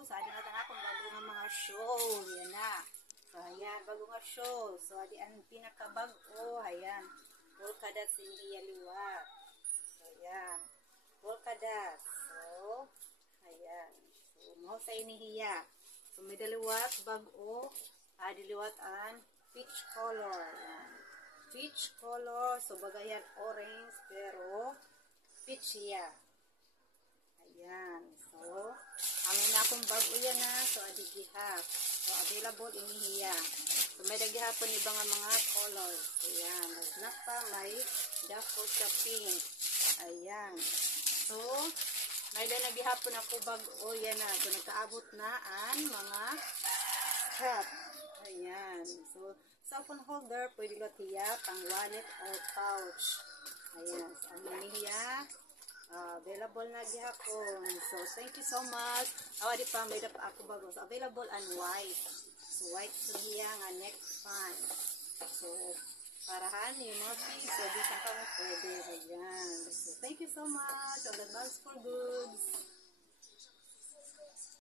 So, adi na akong bago nga mga show. Yan na. So, ayan, bago nga show. So, adi ang pinakabago. Ayan. Polkadat siniya liwat. So, ayan. Polkadat. So, ayan. So, mo sa inihiya. So, may daliwat, bago. Adi liwat ang peach color. Ayan. Peach color. So, bagayan orange, pero peach siya. Ayan. So, amin na akong bago yan na. So, adi gihap. So, available inihiya. So, may dagihapon iba nga mga colors. Ayan. Nagnak pa may daffo sa pink. Ayan. So, may nagihapon ako bago yan na. So, nagkaabot na ang mga cup. Ayan. So, cellphone holder, pwede lotiya, pang wallet or pouch. Ayan. So, ang inihiya. Available na gihapon. So, thank you so much. Awadi pa, may dapat ako bago. So, available and white. So, white siya nga next fan. So, parahan yung mga piece. So, di ka pwede. Ayan. So, thank you so much. All the best for goods.